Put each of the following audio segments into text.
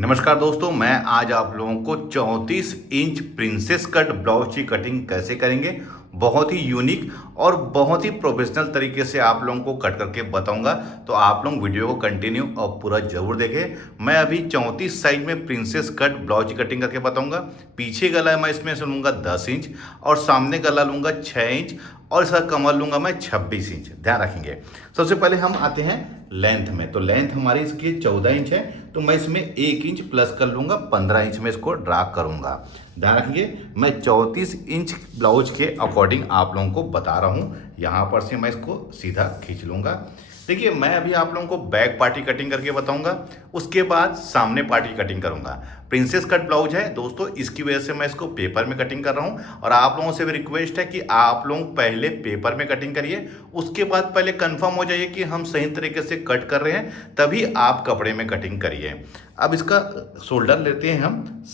नमस्कार दोस्तों, मैं आज आप लोगों को 34 इंच प्रिंसेस कट ब्लाउज की कटिंग कैसे करेंगे, बहुत ही यूनिक और बहुत ही प्रोफेशनल तरीके से आप लोगों को कट करके बताऊंगा। तो आप लोग वीडियो को कंटिन्यू और पूरा जरूर देखें। मैं अभी 34 साइज में प्रिंसेस कट ब्लाउज की कटिंग करके बताऊंगा। पीछे गला मैं इसमें से लूँगा 10 इंच और सामने गला लूँगा 6 इंच और इसका कमर लूँगा मैं 26 इंच। ध्यान रखेंगे। सबसे पहले हम आते हैं लेंथ में। तो लेंथ हमारी इसकी 14 इंच है, तो मैं इसमें 1 इंच प्लस कर लूँगा, 15 इंच में इसको ड्रा करूँगा। ध्यान रखिए, मैं 34 इंच ब्लाउज के अकॉर्डिंग आप लोगों को बता रहा हूँ। यहाँ पर से मैं इसको सीधा खींच लूँगा। देखिए, मैं अभी आप लोगों को बैक पार्टी कटिंग करके बताऊंगा, उसके बाद सामने पार्टी कटिंग करूंगा। प्रिंसेस कट ब्लाउज है दोस्तों, इसकी वजह से मैं इसको पेपर में कटिंग कर रहा हूं। और आप लोगों से भी रिक्वेस्ट है कि आप लोग पहले पेपर में कटिंग करिए, उसके बाद पहले कंफर्म हो जाइए कि हम सही तरीके से कट कर रहे हैं, तभी आप कपड़े में कटिंग करिए। अब इसका शोल्डर लेते हैं हम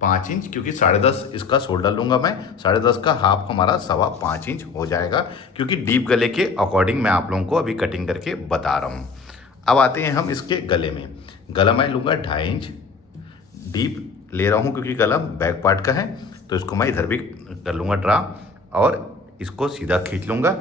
5.25 इंच, क्योंकि 10.5 इसका शोल्डर लूंगा मैं। 10.5 का हाफ हमारा 5.25 इंच हो जाएगा, क्योंकि डीप गले के अकॉर्डिंग मैं आप लोगों को अभी कटिंग करके बता रहा हूँ। अब आते हैं हम इसके गले में। गला मैं लूँगा 2.5 इंच डीप ले रहा हूँ, क्योंकि गला बैक पार्ट का है। तो इसको मैं इधर भी कर लूँगा ड्रा और इसको सीधा खींच लूँगा।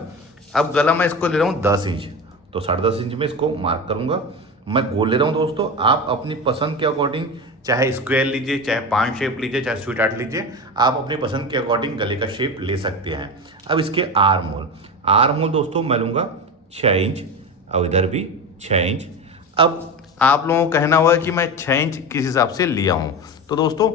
अब गला मैं इसको ले रहा हूँ 10 इंच, तो 10.5 इंच में इसको मार्क करूँगा। मैं गोल ले रहा हूँ दोस्तों, आप अपनी पसंद के अकॉर्डिंग चाहे स्क्वायर लीजिए, चाहे पान शेप लीजिए, चाहे स्वीट हार्ट लीजिए, आप अपनी पसंद के अकॉर्डिंग गले का शेप ले सकते हैं। अब इसके आर्म होल दोस्तों मैं लूँगा 6 इंच और इधर भी 6 इंच। अब आप लोगों को कहना होगा कि मैं 6 इंच किस हिसाब से लिया हूँ। तो दोस्तों,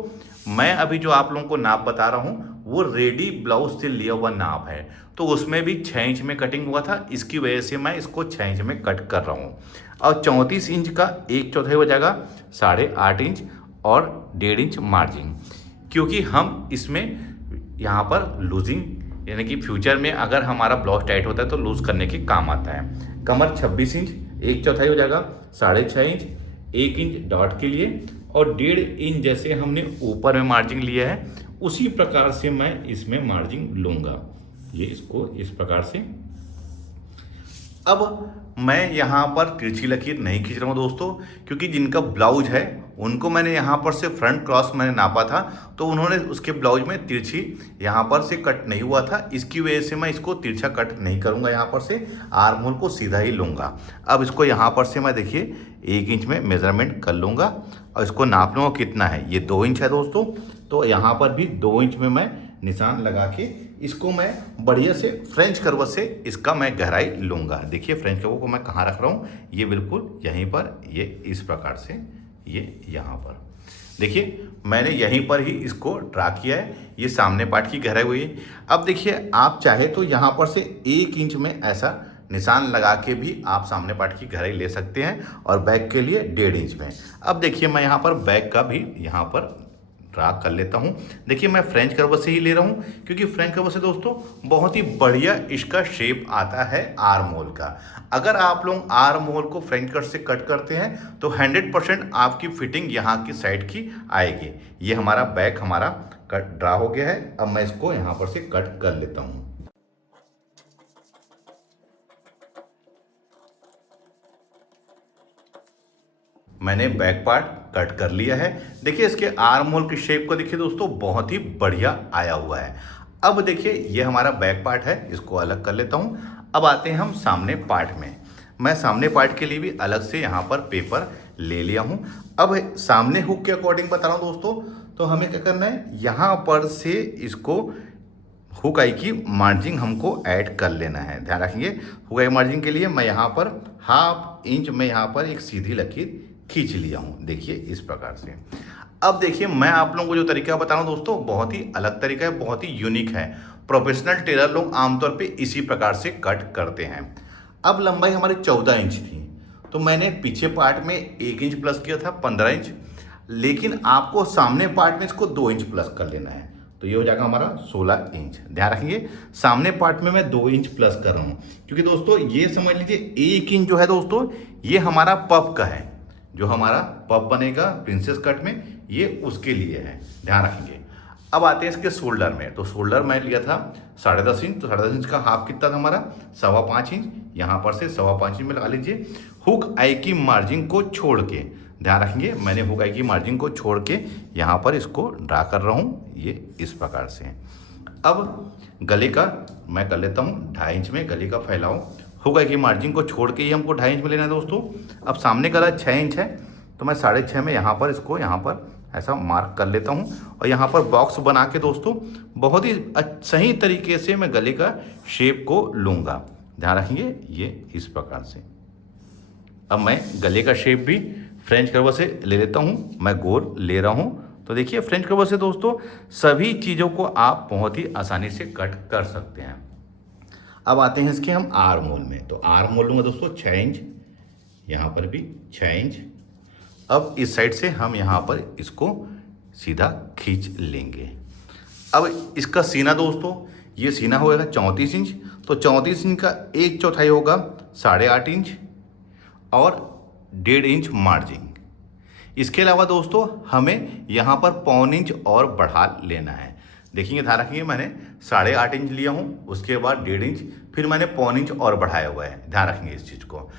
मैं अभी जो आप लोगों को नाप बता रहा हूँ वो रेडी ब्लाउज से लिया हुआ नाप है, तो उसमें भी 6 इंच में कटिंग हुआ था, इसकी वजह से मैं इसको 6 इंच में कट कर रहा हूँ। और 34 इंच का 1/4 हो जाएगा 8.5 इंच और 1.5 इंच मार्जिन, क्योंकि हम इसमें यहाँ पर लूजिंग, यानी कि फ्यूचर में अगर हमारा ब्लाउज टाइट होता है तो लूज करने के काम आता है। कमर 26 इंच, 1/4 हो जाएगा 6.5 इंच, 1 इंच डॉट के लिए और 1.5 इंच जैसे हमने ऊपर में मार्जिन लिया है, उसी प्रकार से मैं इसमें मार्जिन लूँगा। ये इसको इस प्रकार से। अब मैं यहाँ पर तिरछी लकीर नहीं खींच रहा हूँ दोस्तों, क्योंकि जिनका ब्लाउज है उनको मैंने यहाँ पर से फ्रंट क्रॉस मैंने नापा था, तो उन्होंने उसके ब्लाउज में तिरछी यहाँ पर से कट नहीं हुआ था, इसकी वजह से मैं इसको तिरछा कट नहीं करूँगा। यहाँ पर से आर्म होल को सीधा ही लूँगा। अब इसको यहाँ पर से मैं देखिए 1 इंच में मेजरमेंट कर लूँगा और इसको नाप लूँगा कितना है। ये 2 इंच है दोस्तों, तो यहाँ पर भी 2 इंच में मैं निशान लगा के इसको मैं बढ़िया से फ्रेंच कर्व से इसका मैं गहराई लूँगा। देखिए फ्रेंच कर्व को मैं कहाँ रख रहा हूँ, ये बिल्कुल यहीं पर, ये इस प्रकार से, ये यहाँ पर देखिए मैंने यहीं पर ही इसको ड्रा किया है। ये सामने पार्ट की गहराई हुई है। अब देखिए, आप चाहे तो यहाँ पर से 1 इंच में ऐसा निशान लगा के भी आप सामने पार्ट की गहराई ले सकते हैं, और बैक के लिए 1.5 इंच में। अब देखिए, मैं यहाँ पर बैक का भी यहाँ पर ड्रा कर लेता हूँ। देखिए, मैं फ्रेंच कर्व से ही ले रहा हूँ, क्योंकि फ्रेंच कर्व से दोस्तों बहुत ही बढ़िया इसका शेप आता है आर्म होल का। अगर आप लोग आर्म होल को फ्रेंच कट से कट करते हैं तो 100% आपकी फिटिंग यहाँ की साइड की आएगी। ये हमारा बैक हमारा कट ड्रा हो गया है। अब मैं इसको यहाँ पर से कट कर लेता हूँ। मैंने बैक पार्ट कट कर लिया है। देखिए, इसके आर्म होल की शेप को देखिए दोस्तों, बहुत ही बढ़िया आया हुआ है। अब देखिए, ये हमारा बैक पार्ट है, इसको अलग कर लेता हूँ। अब आते हैं हम सामने पार्ट में। मैं सामने पार्ट के लिए भी अलग से यहाँ पर पेपर ले लिया हूँ। अब सामने हुक के अकॉर्डिंग बता रहा हूँ दोस्तों, तो हमें क्या करना है, यहाँ पर से इसको हुक आई की मार्जिन हमको ऐड कर लेना है। ध्यान रखिए, हुक आई मार्जिन के लिए मैं यहाँ पर 1/2 इंच में यहाँ पर एक सीधी लकीर खींच लिया हूँ। देखिए इस प्रकार से। अब देखिए, मैं आप लोगों को जो तरीका बता रहा हूँ दोस्तों, बहुत ही अलग तरीका है, बहुत ही यूनिक है। प्रोफेशनल टेलर लोग आमतौर पे इसी प्रकार से कट करते हैं। अब लंबाई हमारी 14 इंच थी, तो मैंने पीछे पार्ट में 1 इंच प्लस किया था, 15 इंच। लेकिन आपको सामने पार्ट में इसको 2 इंच प्लस कर लेना है, तो ये हो जाएगा हमारा 16 इंच। ध्यान रखिए, सामने पार्ट में मैं 2 इंच प्लस कर रहा हूँ, क्योंकि दोस्तों ये समझ लीजिए 1 इंच जो है दोस्तों, ये हमारा पफ का है। जो हमारा पफ बनेगा प्रिंसेस कट में, ये उसके लिए है। ध्यान रखेंगे। अब आते हैं इसके शोल्डर में। तो शोल्डर मैं लिया था 10.5 इंच, तो 10.5 इंच का हाफ कितना था हमारा, 5.25 इंच। यहाँ पर से 5.25 इंच में लगा लीजिए। हुक आई की मार्जिन को छोड़ के ध्यान रखेंगे मैंने हुक की मार्जिन को छोड़ के यहाँ पर इसको ड्रा कर रहा हूँ, ये इस प्रकार से। अब गले का मैं कर लेता हूँ 2.5 इंच में गले का फैलाव। हुक की मार्जिन को छोड़ के ही हमको 2.5 इंच में लेना है दोस्तों। अब सामने गला 6 इंच है तो मैं 6.5 में यहाँ पर इसको यहाँ पर ऐसा मार्क कर लेता हूँ और यहाँ पर बॉक्स बना के दोस्तों बहुत ही सही तरीके से मैं गले का शेप को लूँगा। ध्यान रखेंगे ये इस प्रकार से। अब मैं गले का शेप भी फ्रेंच कर्व से ले लेता हूँ, मैं गोल ले रहा हूँ। तो देखिए फ्रेंच कर्व से दोस्तों सभी चीज़ों को आप बहुत ही आसानी से कट कर सकते हैं। अब आते हैं इसके हम आर्म होल में। तो आर्म होल लूँगा दोस्तों 6 इंच, यहाँ पर भी 6 इंच। अब इस साइड से हम यहाँ पर इसको सीधा खींच लेंगे। अब इसका सीना दोस्तों ये सीना होगा 34 इंच, तो 34 इंच का 1/4 होगा 8.5 इंच और 1.5 इंच मार्जिन। इसके अलावा दोस्तों हमें यहाँ पर 1.25 इंच और बढ़ा लेना है। देखिए ध्यान रखिए मैंने 8.5 इंच लिया हूँ, उसके बाद 1.5 इंच, फिर मैंने 1.25 इंच और बढ़ाया हुआ है। ध्यान रखेंगे इस चीज़ को।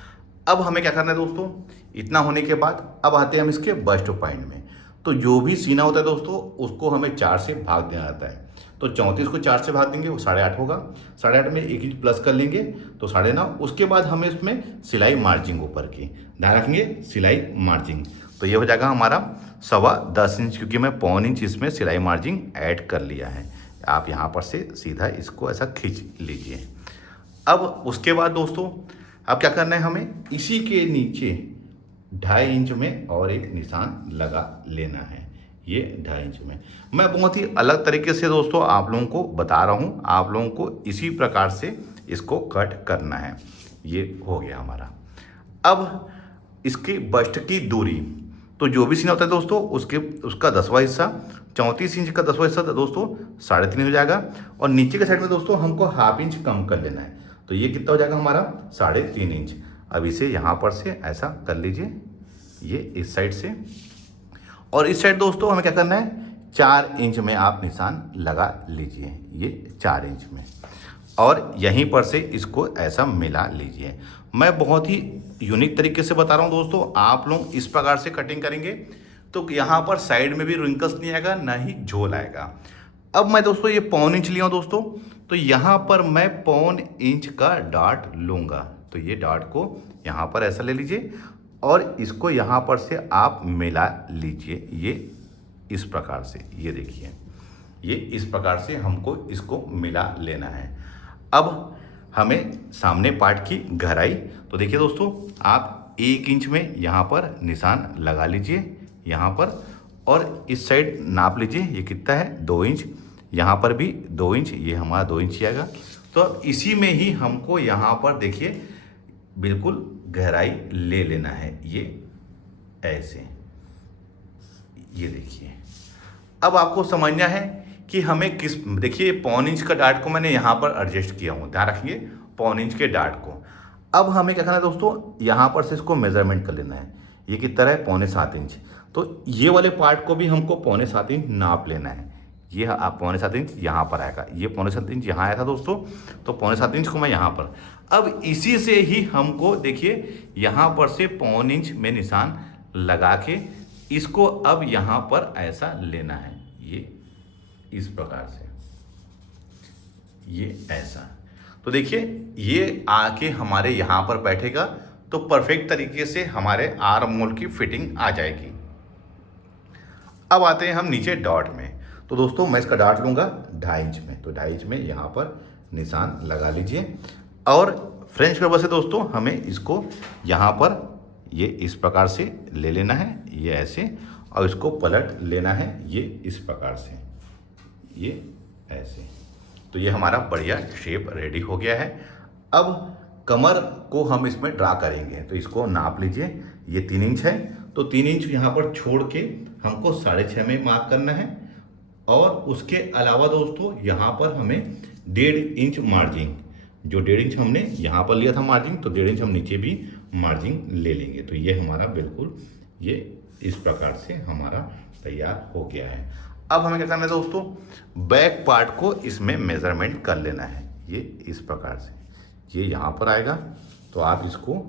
अब हमें क्या करना है दोस्तों, इतना होने के बाद अब आते हैं हम इसके बस्ट पॉइंट में। तो जो भी सीना होता है दोस्तों उसको हमें 4 से भाग देना रहता है। तो 34 को 4 से भाग देंगे वो 8.5 होगा, 8.5 में 1 इंच प्लस कर लेंगे तो 9.5। उसके बाद हमें इसमें सिलाई मार्जिन ऊपर की, ध्यान रखेंगे सिलाई मार्जिन, तो ये हो जाएगा हमारा 10.25 इंच, क्योंकि मैं 1.25 इंच इसमें सिलाई मार्जिन ऐड कर लिया है। आप यहाँ पर से सीधा इसको ऐसा खींच लीजिए। अब उसके बाद दोस्तों अब क्या करना है, हमें इसी के नीचे 2.5 इंच में और एक निशान लगा लेना है, ये 2.5 इंच में। मैं बहुत ही अलग तरीके से दोस्तों आप लोगों को बता रहा हूँ, आप लोगों को इसी प्रकार से इसको कट करना है। ये हो गया हमारा। अब इसकी बस्ट की दूरी, तो जो भी सीना होता है दोस्तों उसका 10वां हिस्सा, 34 इंच का 10वां हिस्सा दोस्तों 3.5 हो जाएगा। और नीचे के साइड में दोस्तों हमको 1/2 इंच कम कर लेना है, तो ये कितना हो जाएगा हमारा 3.5 इंच। अब इसे यहाँ पर से ऐसा कर लीजिए, ये इस साइड से। और इस साइड दोस्तों हमें क्या करना है, 4 इंच में आप निशान लगा लीजिए, ये 4 इंच में। और यहीं पर से इसको ऐसा मिला लीजिए। मैं बहुत ही यूनिक तरीके से बता रहा हूँ दोस्तों, आप लोग इस प्रकार से कटिंग करेंगे तो यहाँ पर साइड में भी रिंकल्स नहीं आएगा, ना ही झोल आएगा। अब मैं दोस्तों ये 1.25 इंच लिया हूँ दोस्तों, तो यहाँ पर मैं 1.25 इंच का डॉट लूँगा। तो ये डॉट को यहाँ पर ऐसा ले लीजिए और इसको यहाँ पर से आप मिला लीजिए, ये इस प्रकार से। ये देखिए ये इस प्रकार से हमको इसको मिला लेना है। अब हमें सामने पार्ट की गहराई, तो देखिए दोस्तों आप 1 इंच में यहाँ पर निशान लगा लीजिए यहाँ पर, और इस साइड नाप लीजिए ये कितना है 2 इंच, यहाँ पर भी 2 इंच, ये हमारा 2 इंच आएगा। तो अब इसी में ही हमको यहाँ पर देखिए बिल्कुल गहराई ले लेना है, ये ऐसे, ये देखिए। अब आपको समझना है कि हमें किस, देखिए 1.25 इंच का डार्ट को मैंने यहाँ पर एडजस्ट किया हूँ, ध्यान रखिए 1.25 इंच के डार्ट को। अब हमें क्या करना है दोस्तों, यहाँ पर से इसको मेजरमेंट कर लेना है, ये कितना है 6.25 इंच। तो ये वाले पार्ट को भी हमको 6.25 इंच नाप लेना है। ये आप 6.25 इंच यहाँ पर आएगा, ये 6.25 इंच यहाँ आया था दोस्तों, तो 6.25 इंच को मैं यहाँ पर, अब इसी से ही हमको देखिए यहाँ पर से 1.25 इंच में निशान लगा के इसको अब यहाँ पर ऐसा लेना है, ये इस प्रकार से, ये ऐसा। तो देखिए ये आके हमारे यहाँ पर बैठेगा तो परफेक्ट तरीके से हमारे आर्म होल की फिटिंग आ जाएगी। अब आते हैं हम नीचे डॉट में। तो दोस्तों मैं इसका डॉट लूँगा 2.5 इंच में, तो 2.5 इंच में यहाँ पर निशान लगा लीजिए। और फ्रेंच कर्व से दोस्तों हमें इसको यहाँ पर ये इस प्रकार से ले लेना है, ये ऐसे, और इसको पलट लेना है ये इस प्रकार से, ये ऐसे। तो ये हमारा बढ़िया शेप रेडी हो गया है। अब कमर को हम इसमें ड्रा करेंगे, तो इसको नाप लीजिए, ये 3 इंच है, तो 3 इंच यहाँ पर छोड़ के हमको 6.5 में मार्क करना है। और उसके अलावा दोस्तों यहाँ पर हमें 1.5 इंच मार्जिन, जो 1.5 इंच हमने यहाँ पर लिया था मार्जिन, तो 1.5 इंच हम नीचे भी मार्जिन ले लेंगे। तो ये हमारा बिल्कुल ये इस प्रकार से हमारा तैयार हो गया है। अब हमें क्या करना है दोस्तों, बैक पार्ट को इसमें मेजरमेंट कर लेना है, ये इस प्रकार से, ये यहाँ पर आएगा, तो आप इसको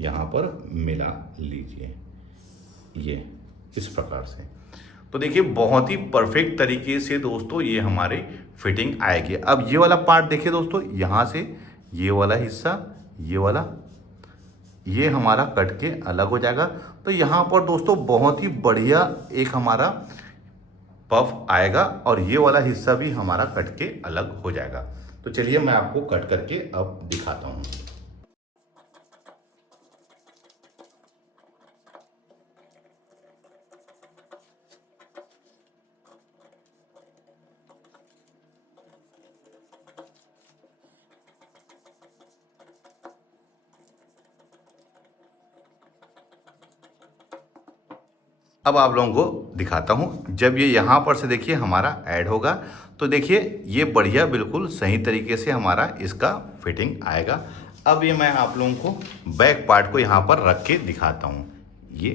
यहाँ पर मिला लीजिए, ये इस प्रकार से। तो देखिए बहुत ही परफेक्ट तरीके से दोस्तों ये हमारी फिटिंग आएगी। अब ये वाला पार्ट देखिए दोस्तों, यहाँ से ये वाला हिस्सा, ये वाला, ये हमारा कट के अलग हो जाएगा। तो यहाँ पर दोस्तों बहुत ही बढ़िया एक हमारा पफ आएगा और ये वाला हिस्सा भी हमारा कट के अलग हो जाएगा। तो चलिए मैं आपको कट करके अब दिखाता हूँ। अब आप लोगों को दिखाता हूँ। जब ये यहाँ पर से देखिए हमारा ऐड होगा तो देखिए ये बढ़िया बिल्कुल सही तरीके से हमारा इसका फिटिंग आएगा। अब ये मैं आप लोगों को बैक पार्ट को यहाँ पर रख के दिखाता हूँ। ये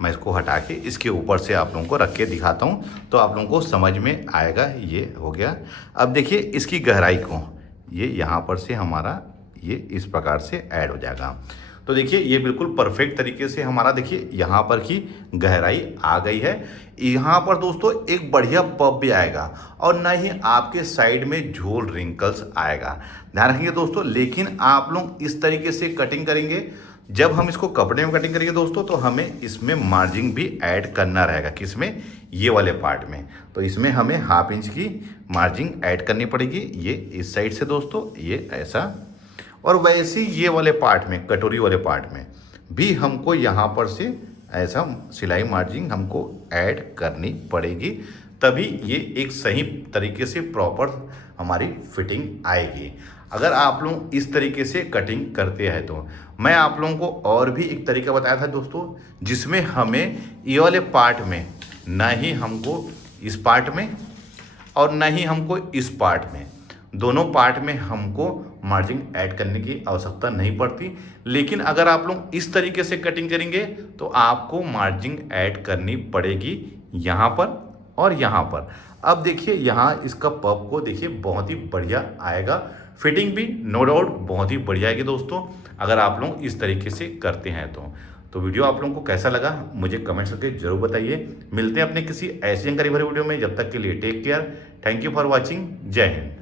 मैं इसको हटा के इसके ऊपर से आप लोगों को रख के दिखाता हूँ तो आप लोगों को समझ में आएगा। ये हो गया। अब देखिए इसकी गहराई को, ये यहाँ पर से हमारा ये इस प्रकार से ऐड हो जाएगा। तो देखिए ये बिल्कुल परफेक्ट तरीके से हमारा देखिए यहाँ पर की गहराई आ गई है। यहाँ पर दोस्तों एक बढ़िया पफ भी आएगा और ना ही आपके साइड में झोल रिंकल्स आएगा। ध्यान रखिए दोस्तों। लेकिन आप लोग इस तरीके से कटिंग करेंगे, जब हम इसको कपड़े में कटिंग करेंगे दोस्तों तो हमें इसमें मार्जिन भी ऐड करना रहेगा। किसमें? ये वाले पार्ट में। तो इसमें हमें 1/2 इंच की मार्जिन ऐड करनी पड़ेगी। ये इस साइड से दोस्तों, ये ऐसा। और वैसे ही ये वाले पार्ट में, कटोरी वाले पार्ट में भी हमको यहाँ पर से ऐसा सिलाई मार्जिन हमको ऐड करनी पड़ेगी, तभी ये एक सही तरीके से प्रॉपर हमारी फिटिंग आएगी। अगर आप लोग इस तरीके से कटिंग करते हैं तो मैं आप लोगों को और भी एक तरीका बताया था दोस्तों, जिसमें हमें ये वाले पार्ट में ना ही हमको इस पार्ट में और ना ही हमको इस पार्ट में, दोनों पार्ट में हमको मार्जिन ऐड करने की आवश्यकता नहीं पड़ती। लेकिन अगर आप लोग इस तरीके से कटिंग करेंगे तो आपको मार्जिन ऐड करनी पड़ेगी यहाँ पर और यहाँ पर। अब देखिए यहाँ इसका पफ को देखिए बहुत ही बढ़िया आएगा। फिटिंग भी नो डाउट बहुत ही बढ़िया आएगी दोस्तों, अगर आप लोग इस तरीके से करते हैं तो वीडियो आप लोगों को कैसा लगा मुझे कमेंट्स करके जरूर बताइए। मिलते हैं अपने किसी ऐसी जानकारी भरे वीडियो में। जब तक के लिए take care. Thank you for watching. जय हिंद।